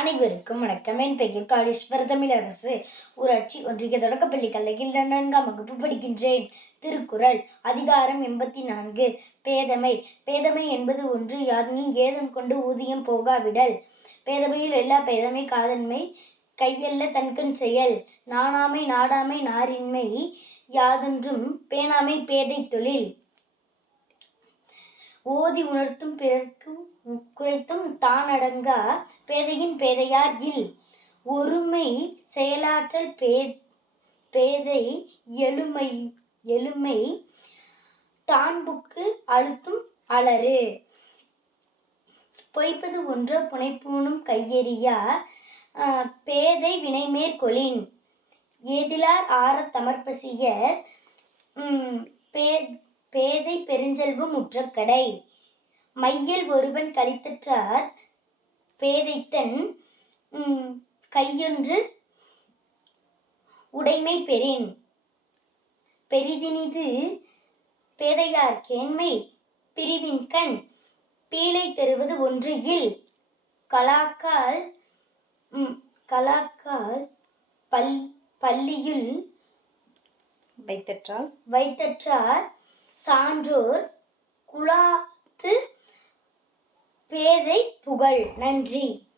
அனைவருக்கும் வணக்கம். என் பெயர் காளீஸ்வர தமிழரசு. ஊராட்சி ஒன்றிய தொடக்கப்பள்ளி கல்லையில் நான்காம் வகுப்பு படிக்கின்றேன். திருக்குறள் அதிகாரம் எண்பத்தி நான்கு. பேதமை. பேதமை என்பது ஒன்று யாதனின் ஏதம் கொண்டு ஊதியம் போகாவிடல். பேதமையில் எல்லா பேதமை காதன்மை கையல்ல தன்கண் செயல். நாணாமை நாடாமை நாரின்மை யாதொன்றும் பேணாமை பேதை தொழில். ஓதி உணர்த்தும் பிறர்க்கு குறைத்தும் தானடங்கா பேதையின் பேதையார் இல். ஒருமை செயலாற்றல் பே பேதை எழுமை எழுமை தான்புக்கு அழுத்தும் அலறு. பொய்ப்பது ஒன்று புனைப்பூணும் கையெறியா ஆஹ், பேதை வினைமேற்கொளின் ஏதிலார் ஆற தமர்ப்பசியர் உம், பே பேதை பெருஞ்செல்வம் முற்ற கடை மையல் ஒருவன் கழித்தற்றார் பேதைத்தன் கையொன்று உடைமை பெறின். பெரிதினிது பேதையார் கேண்மை பிரிவின் கண் பீலை தருவது ஒன்று இல். கலாக்கால் கலாக்கால் பல் பள்ளியுள் வைத்தற்றால். வைத்தற்றார் சான்றோர் குழாத்து பேதை புகழ். நன்றி.